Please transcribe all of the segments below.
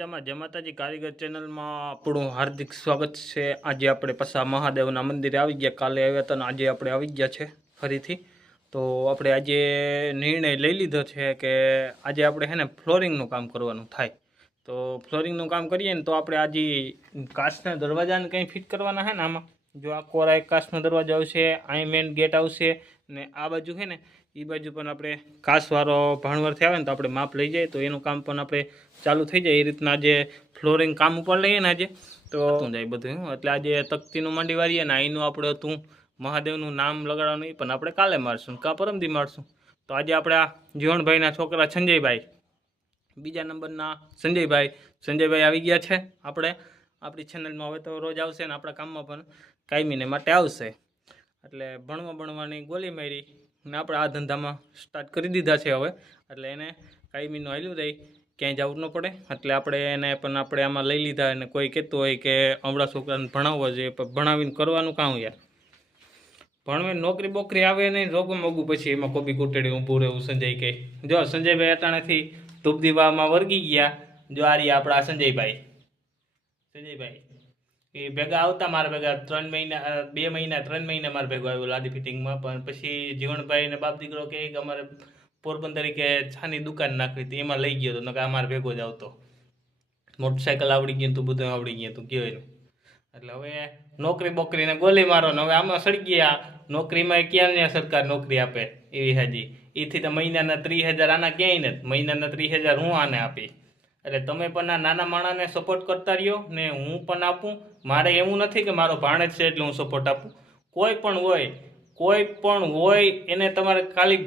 મજામાં જય માતાજી કારીગર ચેનલમાં આપણું હાર્દિક સ્વાગત છે। આજે આપણે પાછા મહાદેવના મંદિરે આવી ગયા। કાલે આવ્યા હતા ને આજે આપણે આવી ગયા છે ફરીથી। તો આપણે આજે નિર્ણય લઈ લીધો છે કે આજે આપણે છે ને ફ્લોરિંગનું કામ કરવાનું થાય। તો ફ્લોરિંગનું કામ કરીએ ને તો આપણે આજે કાચના દરવાજાને કંઈ ફિટ કરવાના છે ને આમાં જો આ કોરા એક કાચનો દરવાજો આવશે, અહીં મેન ગેટ આવશે ને આ બાજુ છે ને એ બાજુ પણ આપણે કાચવાળો ભાણવરથી આવે ને તો આપણે માપ લઈ જાય તો એનું કામ પણ આપણે ચાલુ થઈ જાય। એ રીતના આજે ફ્લોરિંગ કામ ઉપર લઈએ ને આજે તો જાય બધું એટલે આજે તકતીનું માંડી વારીએ ને અહીંનું આપણે હતું મહાદેવનું નામ લગાડવાનું એ પણ આપણે કાલે મારશું કાં પરમદી મારશું। તો આજે આપણે આ જીવણભાઈના છોકરા સંજયભાઈ, બીજા નંબરના સંજયભાઈ આવી ગયા છે આપણે આપણી ચેનલમાં। હવે તો રોજ આવશે ને આપણા કામમાં પણ કાયમીને માટે આવશે। એટલે ભણવાની ગોલી મારી ને આપણે આ ધંધામાં સ્ટાર્ટ કરી દીધા છે હવે। એટલે એને કાયમીનું હાલ્યું રહી, ક્યાંય જવું ન પડે એટલે આપણે એને પણ આપણે આમાં લઈ લીધા। અને કોઈ કહેતું હોય કે હમણાં છોકરાને ભણાવવા જોઈએ પણ ભણાવીને કરવાનું કામ યાર, ભણવે નોકરી બોકરી આવે નહીં રોગું મોગું પછી એમાં કોબી કુટેડી ઊભું રહેવું। સંજય કહે જો સંજયભાઈ અટાણેથી ધૂપદીવામાં વર્ગી ગયા। જો આ રહ્યા આપણા સંજયભાઈ એ ભેગા આવતા મારા ભેગા 3 મહિના 2 મહિના 3 મહિના મારા ભેગો આવ્યો લાદી ફિટિંગમાં। પણ પછી જીવણભાઈ ને બાપ દીકરો કે અમારે પોરબંદર કે છાની દુકાન નાખવી હતી એમાં લઈ ગયો હતો નકા અમારે ભેગો જ આવતો। મોટરસાઇકલ આવડી ગયું તું, બધું આવડી ગયું તું કયો એનું। એટલે હવે નોકરી બોકરીને ગોલી મારો ને હવે આમાં સડી ગયા। નોકરીમાં ક્યાં ને સરકાર નોકરી આપે એવી હાજી એથી તો મહિનાના 30,000 આના ક્યાંય નથી, મહિનાના 30,000 હું આને આપી। એટલે તમે પણ આ નાના માણાને સપોર્ટ કરતા રહ્યો ને હું પણ આપું। મારે એવું નથી કે મારો ભાણેજ છે એટલે હું સપોર્ટ આપું। કોઈ પણ હોય એને તમારે ખાલી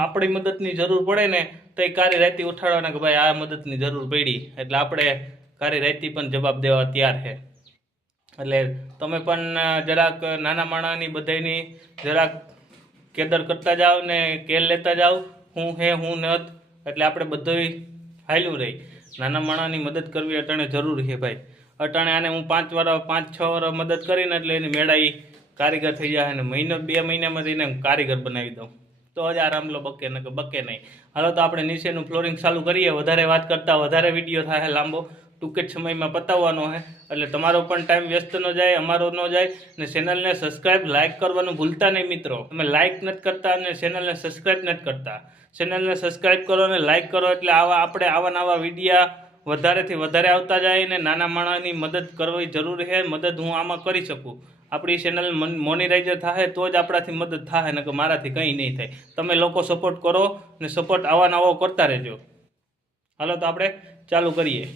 આપણી મદદની જરૂર પડે ને તો એ કારી રાતી ઉઠાડવાના કે ભાઈ આ મદદની જરૂર પડી એટલે આપણે કારી રાતી પણ જવાબ દેવા તૈયાર છે। એટલે તમે પણ જરાક નાના માણાની બધાની જરાક કેદર કરતા જાઓ ને કેર લેતા જાઓ હું હે હું નત। એટલે આપણે બધું હાલ્યું રહી, નાના માણાની મદદ કરવી અટાણે જરૂરી છે ભાઈ। અટાણે આને હું 5-6 વર્ષ મદદ કરીને એટલે એની મેળા કારીગર થઈ જાય ને મહિનો 2 મહિનામાં એને કારીગર બનાવી દઉં તો જ આ રામલો બકે ન કે બકે નહીં। હાલો તો આપણે નીચેનું ફ્લોરિંગ ચાલુ કરીએ। વધારે વાત કરતાં વધારે વિડીયો થાય લાંબો, ટૂંક જ સમયમાં પતાવવાનો છે એટલે તમારો પણ ટાઈમ વ્યસ્ત ન જાય, અમારો ન જાય। ને ચેનલને સબસ્ક્રાઈબ લાઇક કરવાનું ભૂલતા નહીં મિત્રો। તમે લાઇક નથી કરતા અને ચેનલને સબસ્ક્રાઈબ નથી કરતા। ચેનલને સબસ્ક્રાઈબ કરો અને લાઇક કરો એટલે આપણે આવા વિડીયા વધારેથી વધારે આવતા જાય ને નાના માણાની મદદ કરવી જરૂરી છે। મદદ હું આમાં કરી શકું, આપણી ચેનલ મોનેટાઈઝર થાય તો જ આપણાથી મદદ થાય ને કે મારાથી કંઈ નહીં થાય। તમે લોકો સપોર્ટ કરો ને સપોર્ટ આવો કરતા રહેજો। હાલો તો આપણે ચાલુ કરીએ।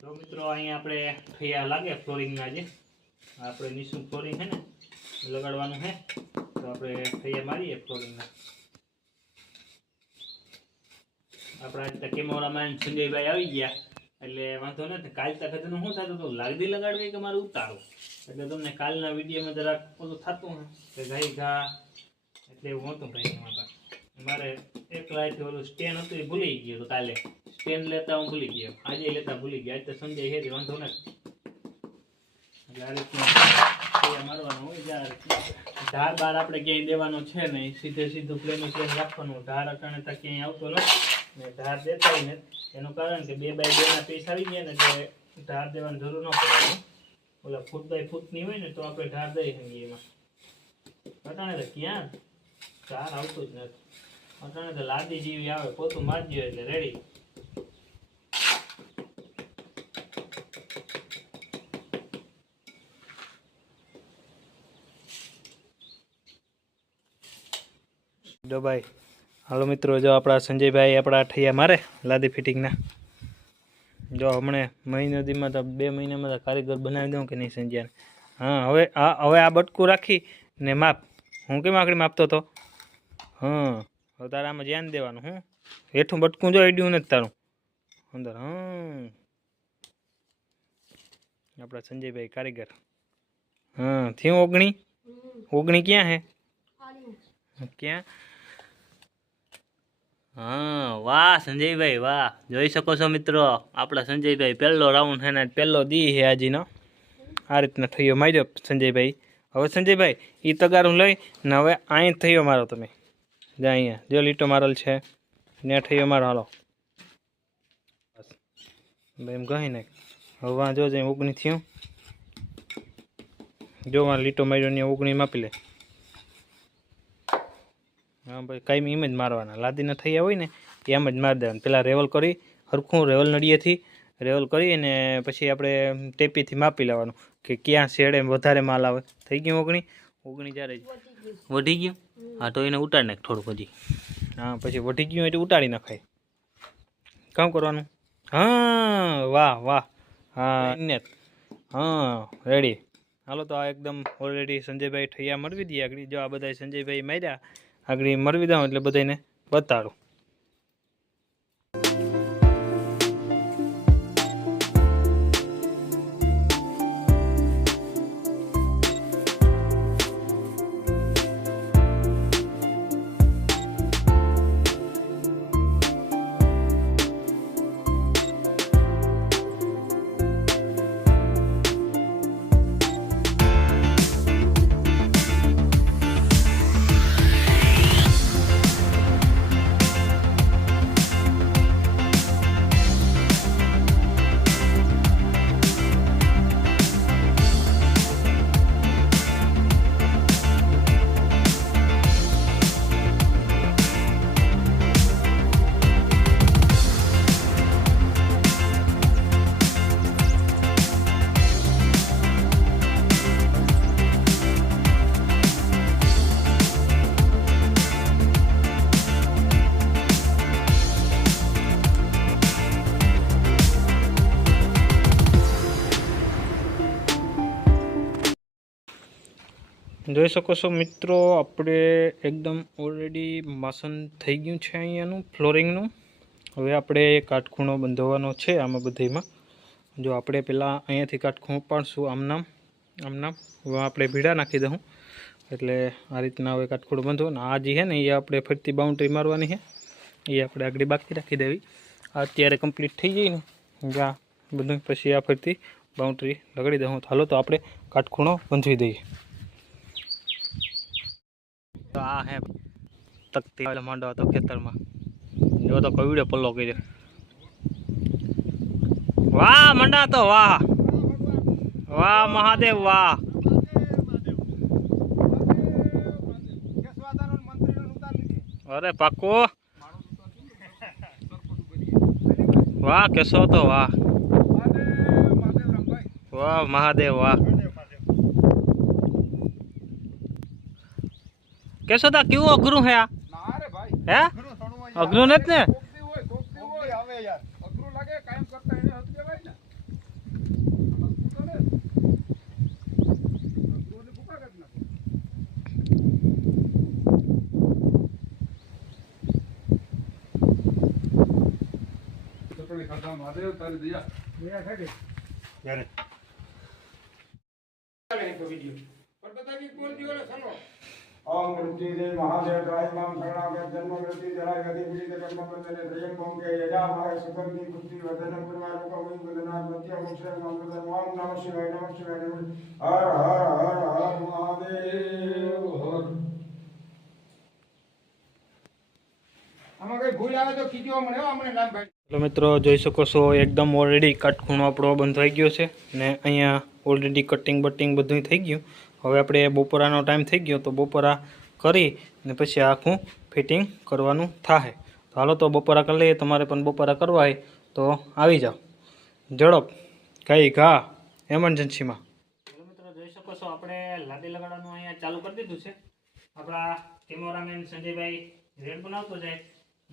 તો મિત્રો અહીંયા આપણે થયા લાગે ફ્લોરિંગના આજે આપણે નીચું ફ્લોરિંગ છે ને લગાડવાનું છે તો આપણે થયા મારીએ ફ્લોરિંગના। આપણા આજ કેમેરામેન સંજયભાઈ આવી ગયા એટલે વાંધો નથી। કાલ તક શું થતું હતું લાગડી લગાડવી કે મારે ઉતારવું એટલે તમને કાલના વિડીયોમાં જરાક ઓલું થતું કે ગાઈ ઘા એટલે એવું હતું ભાઈ। મારે એકલાથી ઓલું સ્ટેન્ડ હતું એ ભૂલી ગયો તો કાલે સ્ટેન્ડ લેતા હું ભૂલી ગયો, આજે લેતા ભૂલી ગયા। આજ તો સંજય છે વાંધો નથી એટલે આ રીતના મારવાનું હોય। ધાર બાર આપણે ક્યાંય દેવાનો છે ને સીધું પ્લેન રાખવાનું। ધાર અટાણે તો ક્યાંય આવતો નથી ને ધાર દેતા ને એનું કારણ કે 2x2 ના પીસ આવી ગયા ને એટલે ધાર દેવાની જરૂર ન પડે। ઓલા ફૂટ બાય ફૂટની હોય ને તો આપણે ધાર દઈ શકીએ એમાં। અટાણે તો ક્યાં ધાર આવતું જ નથી, અટાણે તો લાદી જેવી આવે પોતું મારજો એટલે રેડી। જો ભાઈ હાલો મિત્રો જો આપણા સંજયભાઈ આપણા ઠૈયા મારે લાદી ફિટિંગના। જો હમણે મહિના દીમાં તો 2 મહિનામાં તો કારીગર બનાવી દઉં કે નહીં સંજયને। હા હવે આ બટકું રાખી ને માપ હું કેમ આકડી માપતો હતો। હા હવે તારે આમાં ધ્યાન દેવાનું। હું હેઠું બટકું જો એડ્યું નથી તારું અંદર। હા આપણા સંજયભાઈ કારીગર। હા થયું ઓગણી ક્યાં હે ક્યાં। હા વાહ સંજયભાઈ વાહ, જોઈ શકો છો મિત્રો આપણા સંજયભાઈ પહેલો રાઉન્ડ છે ને પહેલો દી છે આજનો। આ રીતના થયો માર્યો સંજયભાઈ। હવે સંજયભાઈ એ તગારું લઈ ને હવે અહીં થયો મારો, તમે જ્યાં અહીંયા જો લીટો મારેલ છે ત્યાં થયો મારો। હાલો એમ કહી નાખ. હવે જો જાય 19 થયું. જો આ લીટો માર્યો ને 19 માપી લે. હા ભાઈ કાંઈ એમ જ મારવાના. લાદીને થયા હોય ને એમ જ મારી દેવાના. પહેલાં રેવલ કરી હરખું રેવલ નળીએથી રેવલ કરી અને પછી આપણે ટેપીથી માપી લેવાનું કે ક્યાં શેડે વધારે માલ આવે. થઈ ગયું 19 જ્યારે વઢી ગયું. હા તો એને ઉતારી નાખ થોડુંક હજી. હા પછી વઢી ગયું એટલે ઉતારી નાખાય. કામ કરવાનું. હા વાહ વાહ. હા ને હા રેડી. હાલો તો આ એકદમ ઓલરેડી સંજયભાઈ ઠૈયા મરવી દઈએ આગળ. જો આ બધા સંજયભાઈ માર્યા આગળ મરવી દઉં એટલે બધાને બતાડું. જોઈ શકો છો મિત્રો આપણે એકદમ ઓલરેડી માસન થઈ ગયું છે અહીંયાનું ફ્લોરિંગનું. હવે આપણે કાટખૂણો બંધાવવાનો છે આમાં બધીમાં. જો આપણે પહેલાં અહીંયાથી કાટખૂણો પાડશું આમનામ આમનામ. હવે આપણે ભીડા નાખી દઉં એટલે આ રીતના હવે કાટખૂણો બાંધવો ને આ જે છે ને એ આપણે ફરતી બાઉન્ડ્રી મારવાની છે એ આપણે આગળ બાકી રાખી દેવી. આ અત્યારે કમ્પ્લીટ થઈ જાય ને જ્યાં બધું પછી આ ફરતી બાઉન્ડ્રી લગાડી દઉં. હાલો તો આપણે કાટખૂણો બાંધવી દઈએ. તો આ હે તકતી માંડો હતો ખેતરમાં. જો તો કવિડે પલ્લો કર્યો. વાહ મંડા તો વાહ વાહ મહાદેવ વાહ. અરે પાકો વાહ કેસો તો વાહ વાહ મહાદેવ વાહ. કેસો તા કેવું અઘરું હે આ? હે અઘરું નથી ને? મહાદેવ તારી દયા ત્યારે ओम मृत्युंजय महादेव राजमाम शरणागत जन्म मृत्यु जरा गति विजित कर्म बंधने त्रयं भंगे यजा भाय सुगंधि पुष्टि वर्धनम पुरवारो कवि वदना मध्य मुक्षर मंगल ओम नमः शिवाय नमः शिवाय नमः हर हर हर हर महादेव हर આમાં કઈ ભૂલ આવે તો કીજો મને અમને નામ ભાઈ. હેલો મિત્રો જોઈ શકો છો એકદમ ઓલરેડી કાટખૂણો આપણો બંધાઈ ગયો છે ને અહીંયા ઓલરેડી કટિંગ બટિંગ બધું થઈ ગયું. હવે આપણે બપોરાનો ટાઈમ થઈ ગયો તો બપોરા કરી ને પછી આખું ફિટિંગ કરવાનું થાય. તો હાલો તો બપોરા કરી લઈએ. તમારે પણ બપોરા કરવા હોય તો આવી જાઓ ઝડપ કઈ ઘા એમરજન્સીમાં. મિત્રો જોઈ શકો છો આપણે લાદી લગાડવાનું અહીંયા ચાલુ કરી દીધું છે. આપણા કેમેરામેન સંજયભાઈ રેડ બનાવતો જાય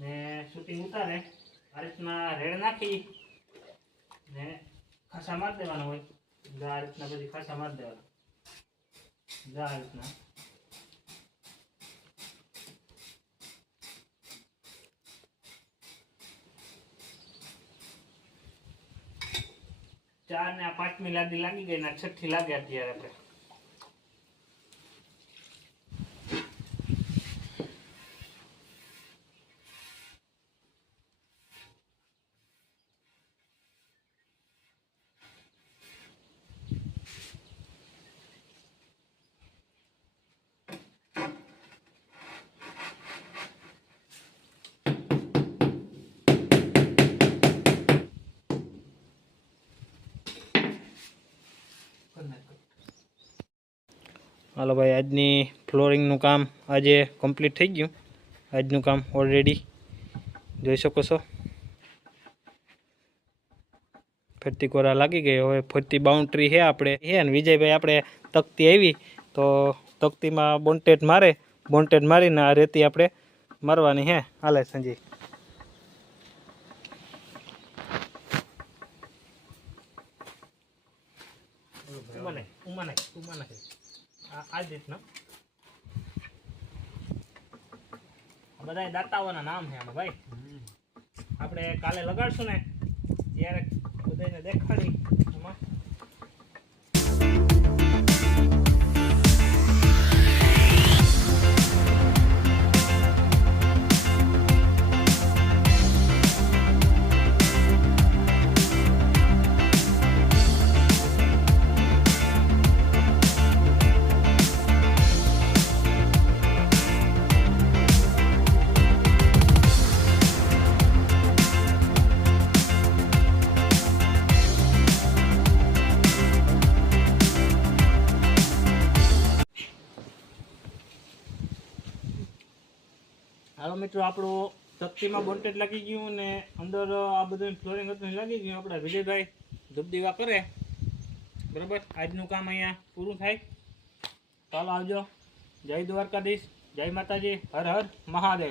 ને શૂટિંગ ઉતારે. આ રીતના રેડ નાખી ને ખાસા મારી દેવાના હોય. આ રીતના પછી ખાસા મારી દેવાના. આ રીતના ચાર ને 5મી લાદી લાગી ગઈ ને 6ઠી લાગે અત્યારે આપણે. હાલો ભાઈ, આજની ફ્લોરિંગનું કામ આજે કમ્પ્લીટ થઈ ગયું. આજનું કામ ઓલરેડી જોઈ શકો છો. ફરતી કોરા લાગી ગઈ. હવે ફરતી બાઉન્ડ્રી છે આપણે છે ને વિજયભાઈ આપણે તકતી આવી તો તકતીમાં બોન્ટેડ મારે, બોન્ટેડ મારીને આ રેતી આપણે મારવાની હે. હાલે સંજય, આ જ રીતના બધા દાતાઓના નામ છે આમાં ભાઈ. આપણે કાલે લગાડશું ને ત્યારે બધાને દેખાડી એમાં. હાલો મિત્રો, આપણું તકતીમાં બોન્ટેડ લાગી ગયું ને અંદર આ બધું ફ્લોરિંગ હતું લાગી ગયું. આપણા વિજયભાઈ ધૂપદીવા કરે બરાબર. આજનું કામ અહીંયા પૂરું થાય. ચાલો આવજો. જય દ્વારકાધીશ, જય માતાજી, હર હર મહાદેવ.